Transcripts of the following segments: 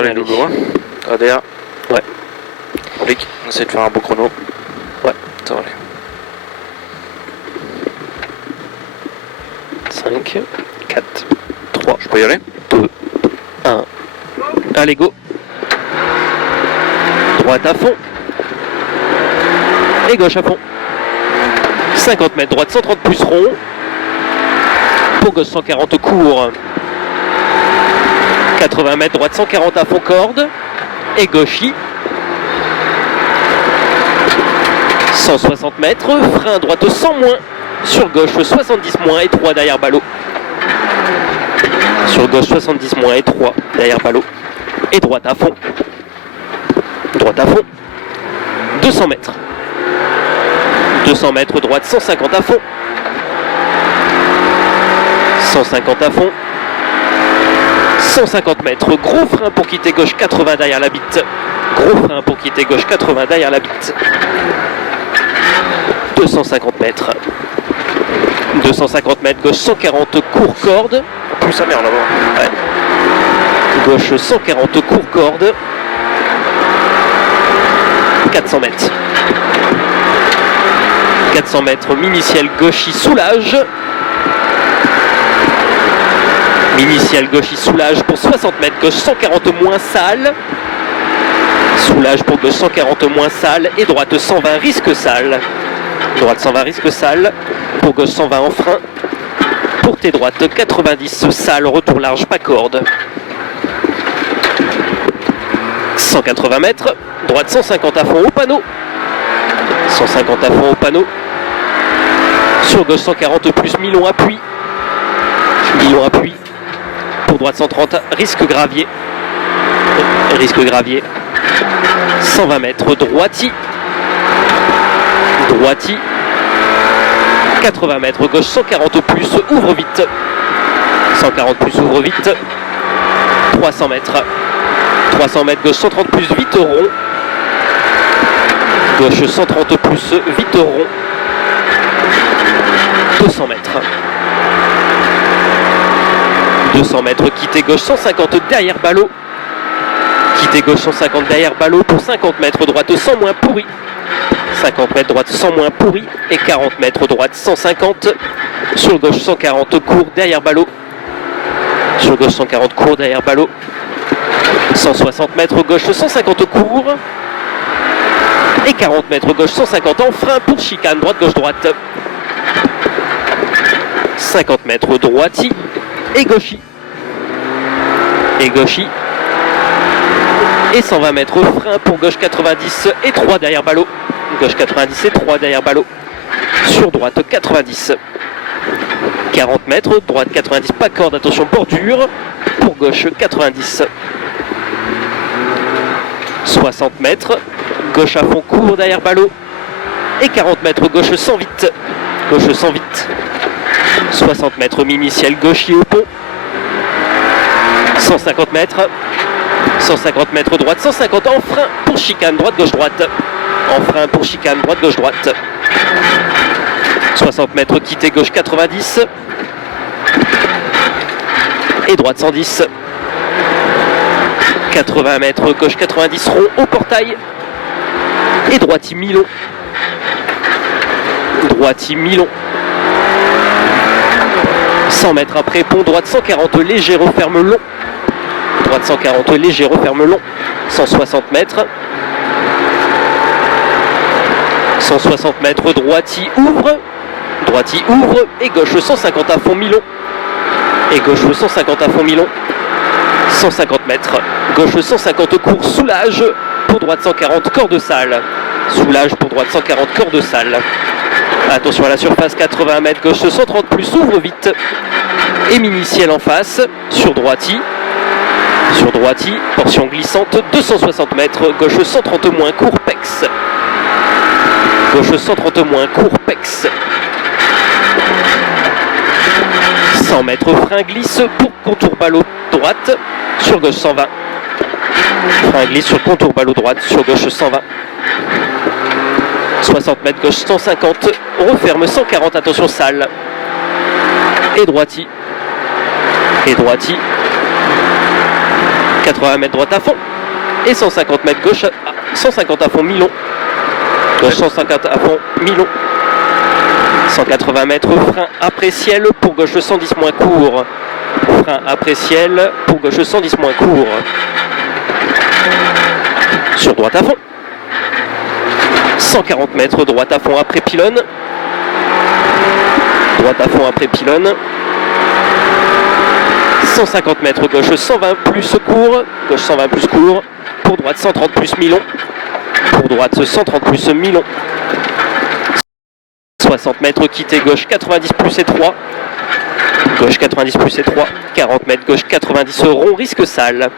Allez, loulou, hein. ADA. Ouais. Clic, on essaie de faire un beau chrono. Ouais. Ça va aller. 5, 4, 3, Je peux y aller? 2, 1. Allez, go. Droite à fond. Et gauche à fond. 50 mètres, droite 130 plus rond. Pour gauche 140 court. 80 mètres, droite 140 à fond corde. Et gauchis. 160 mètres, frein droite 100 moins. Sur gauche 70 moins et 3 derrière ballot. Sur gauche 70 moins et 3 derrière ballot. Et droite à fond. Droite à fond. 200 mètres. 200 mètres, droite 150 à fond. 150 à fond. 150 mètres, gros frein pour quitter gauche 80 derrière la bite. Gros frein pour quitter gauche 80 derrière la bite. 250 mètres. 250 mètres, gauche 140 court corde. Plus sa mère là-bas. Ouais. Gauche 140 court corde. 400 mètres. 400 mètres, mini-ciel gauchis soulage. Mini-ciel gauchis soulage pour 60 mètres, gauche 140 moins sale. Soulage pour gauche 140 moins sale. Et droite 120 risque sale. Droite 120 risque sale. Pour gauche 120 en frein. Pour tes droites 90 sale, retour large, pas corde. 180 mètres. Droite 150 à fond au panneau. 150 à fond au panneau. Sur gauche 140 plus Milon appui. Milon appui. Pour droite 130, risque gravier. Risque gravier. 120 mètres, droiti. Droiti. 80 mètres, gauche 140 plus, ouvre vite. 140 plus, ouvre vite. 300 mètres. 300 mètres, gauche 130 plus, vite rond. Gauche 130 plus, vite rond. 200 mètres. 200 mètres, quitter gauche 150 derrière ballot. Quitter gauche 150 derrière ballot pour 50 mètres, droite 100 moins pourri. 50 mètres, droite 100 moins pourri. Et 40 mètres, droite 150. Sur gauche 140 court derrière ballot. Sur gauche 140 court derrière ballot. 160 mètres, gauche 150 court. Et 40 mètres, gauche 150 en frein pour chicane, droite, gauche, droite. 50 mètres, droiti. Et gauchis. Et gauchis. Et 120 mètres frein pour gauche 90 et 3 derrière ballot. Gauche 90 et 3 derrière ballot. Sur droite 90. 40 mètres, droite 90, pas corde, attention bordure. Pour gauche 90. 60 mètres, gauche à fond court derrière ballot. Et 40 mètres, gauche 100 vite. Gauche 100 vite. 60 mètres, mini-ciel gauchier au pont. 150 mètres. 150 mètres droite, 150 en frein pour chicane, droite, gauche, droite. En frein pour chicane, droite, gauche, droite. 60 mètres, quitter gauche 90. Et droite 110. 80 mètres, gauche 90, rond au portail. Et droiti Milon. Droiti Milon. 100 mètres après pont, droite 140, léger, referme long. Droite 140, léger, referme long. 160 mètres. 160 mètres, droiti ouvre. Droiti ouvre. Et gauche 150 à fond Milon. Et gauche 150 à fond Milon. 150 mètres. Gauche 150 court, soulage. Pour droite 140, corde sale. Soulage pour droite 140, corde sale. Attention à la surface, 80 mètres, gauche 130 plus, ouvre vite. Et mini-ciel en face, sur droiti. Sur droiti, portion glissante, 260 mètres, gauche 130 moins, court pex. Gauche 130 moins, court pex. 100 mètres, frein glisse pour contour ballot droite, sur gauche 120. Frein glisse sur contour ballot droite, sur gauche 120. 60 mètres, gauche 150, referme 140, attention sale. Et droiti. Et droiti. 80 mètres droite à fond. Et 150 mètres gauche, 150 à fond mi-long. Gauche 150 à fond mi-long. 180 mètres frein après ciel pour gauche 110 moins court. Frein après ciel pour gauche 110 moins court. Sur droite à fond. 140 mètres droite à fond après pylône. Droite à fond après pylône. 150 mètres gauche 120 plus court. Gauche 120 plus court. Pour droite 130 plus mi-long. Pour droite 130 plus mi-long. 60 mètres quitté gauche 90 plus étroit. Gauche 90 plus étroit. 40 mètres gauche 90 rond risque sale.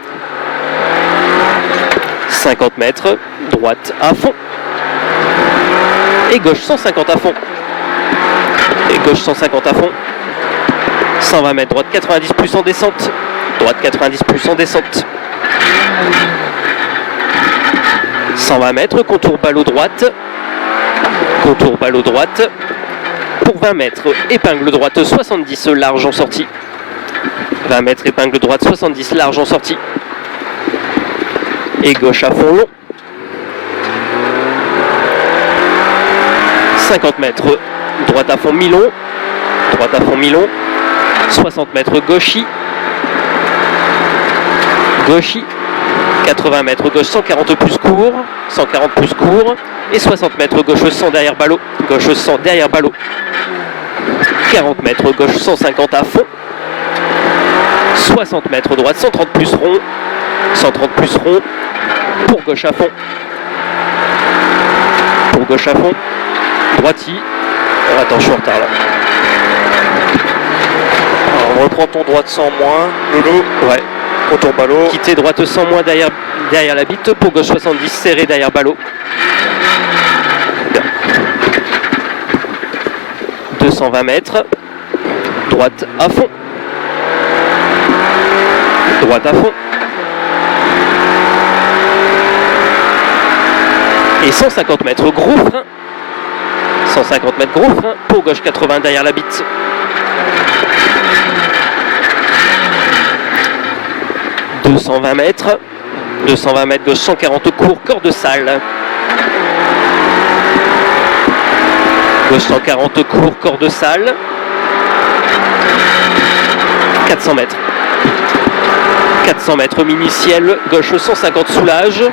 50 mètres droite à fond. Et gauche 150 à fond. Et gauche 150 à fond. 120 mètres droite 90 plus en descente. Droite 90 plus en descente. 120 mètres, contour ballot droite. Contour ballot droite. Pour 20 mètres, épingle droite 70 large en sortie. 20 mètres, épingle droite 70 large en sortie. Et gauche à fond long. 50 mètres, droite à fond mi-long. Droite à fond mi-long. 60 mètres gauchis. Gauchis. 80 mètres gauche 140 plus court. 140 plus court. Et 60 mètres gauche 100 derrière ballot. Gauche 100 derrière ballot. 40 mètres gauche 150 à fond. 60 mètres droite 130 plus rond. 130 plus rond. Pour gauche à fond. Pour gauche à fond. Droiti. Oh, attends, je suis en retard là. Alors, on reprend ton droite 100 moins. Loulou. Ouais. Contour ballot. Quitter droite 100 moins derrière la bite. Pour gauche 70 serré derrière ballot. Bien. 220 mètres. Droite à fond. Droite à fond. Et 150 mètres gros frein. 150 mètres gros frein. Pour gauche 80 derrière la bite. 220 mètres. 220 mètres gauche 140 court. Corde sale. Gauche 140 court. Corde sale. 400 mètres. 400 mètres mini-ciel. Gauche 150 soulage.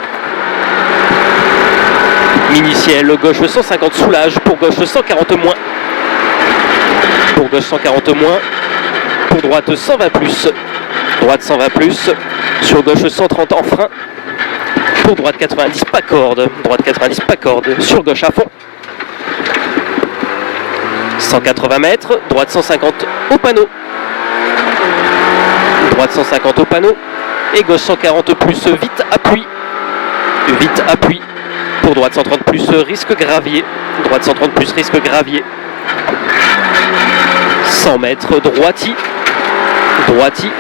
Mini-ciel, gauche 150 soulage, pour gauche 140 moins. Pour gauche 140 moins. Pour droite 120 plus. Droite 120 plus. Sur gauche 130 en frein. Pour droite 90 pas corde. Droite 90 pas corde. Sur gauche à fond. 180 mètres. Droite 150 au panneau. Droite 150 au panneau. Et gauche 140 plus vite appui. Vite appui. Pour droite 130 plus risque gravier. Droite 130 plus risque gravier. 100 mètres droiti. Droiti.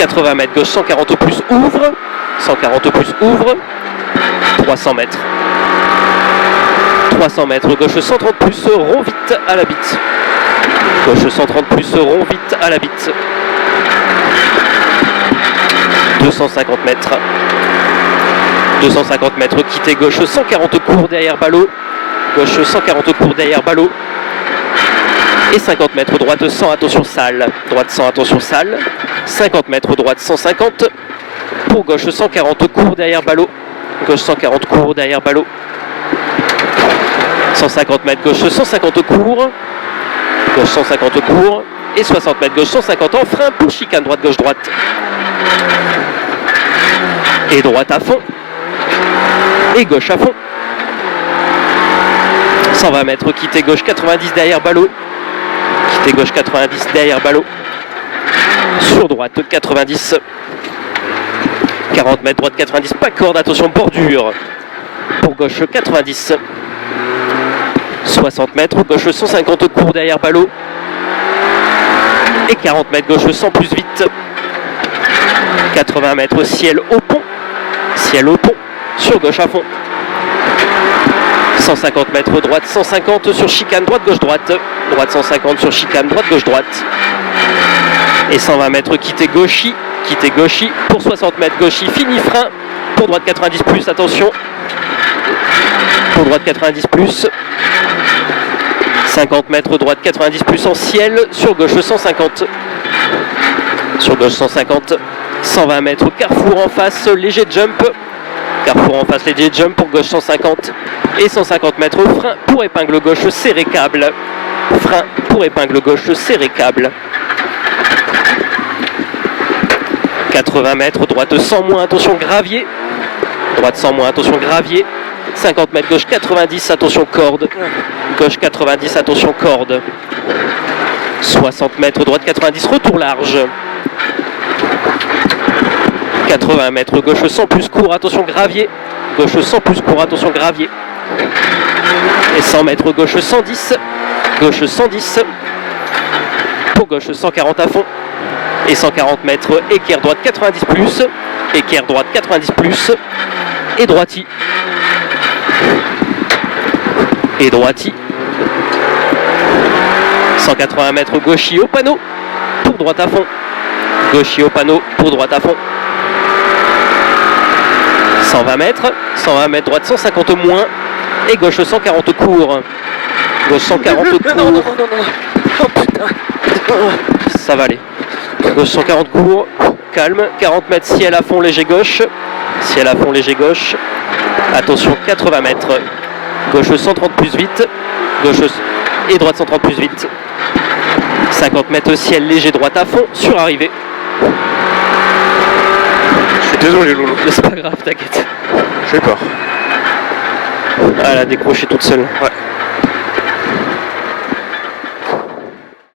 80 mètres gauche 140 plus ouvre. 140 plus ouvre. 300 mètres. 300 mètres gauche 130 plus rond vite à la bite. Gauche 130 plus rond vite à la bite. 250 mètres. 250 mètres quitté gauche 140 court derrière ballot. Gauche 140 court derrière ballot. Et 50 mètres droite 100 attention sale. Droite 100 attention sale. 50 mètres droite 150. Pour gauche 140 court derrière ballot. Gauche 140 court derrière ballot. 150 mètres gauche 150 court. Gauche 150 court. Et 60 mètres gauche 150 en frein pour chicane droite gauche droite. Et droite à fond. Et gauche à fond. 120 mètres quitté gauche 90 derrière ballot. Quitté gauche 90 derrière ballot. Sur droite 90. 40 mètres droite 90 pas corde, attention bordure. Pour gauche 90. 60 mètres gauche 150 court derrière ballot. Et 40 mètres gauche 100 plus vite. 80 mètres ciel au pont. Ciel au pont. Sur gauche à fond. 150 mètres droite 150 sur chicane droite gauche droite. Droite 150 sur chicane droite gauche droite. Et 120 mètres quitté gauchis. quittez gauchy pour 60 mètres, gauchy, fini frein, pour droite 90 plus, attention, pour droite 90 plus, 50 mètres, droite 90 plus en ciel, sur gauche 150, sur gauche 150, 120 mètres, carrefour en face, léger jump, carrefour en face, léger jump pour gauche 150, et 150 mètres, frein pour épingle gauche, serré câble, frein pour épingle gauche, serré câble. 80 mètres, droite 100 moins, attention gravier. Droite 100 moins, attention gravier. 50 mètres, gauche 90, attention corde. Gauche 90, attention corde. 60 mètres, droite 90, retour large. 80 mètres, gauche 100 plus court, attention gravier. Gauche 100 plus court, attention gravier. Et 100 mètres, gauche 110. Gauche 110. Pour gauche 140 à fond. Et 140 mètres, équerre droite 90 plus, équerre droite 90 plus, et droiti. Et droiti. 180 mètres, gauchy au panneau, pour droite à fond. Gauchy au panneau, pour droite à fond. 120 mètres, droite 150 moins, et gauche 140 court. Gauche 140 court. Oh putain. Ça va aller. Gauche 140 court, calme, 40 mètres, ciel à fond, léger gauche, ciel à fond, léger gauche, attention 80 mètres, gauche 130 plus vite, gauche et droite 130 plus vite, 50 mètres, ciel léger, droite à fond, sur arrivée. Je suis désolé Loulou. C'est pas grave, t'inquiète. J'ai peur. Elle a décroché toute seule. Ouais.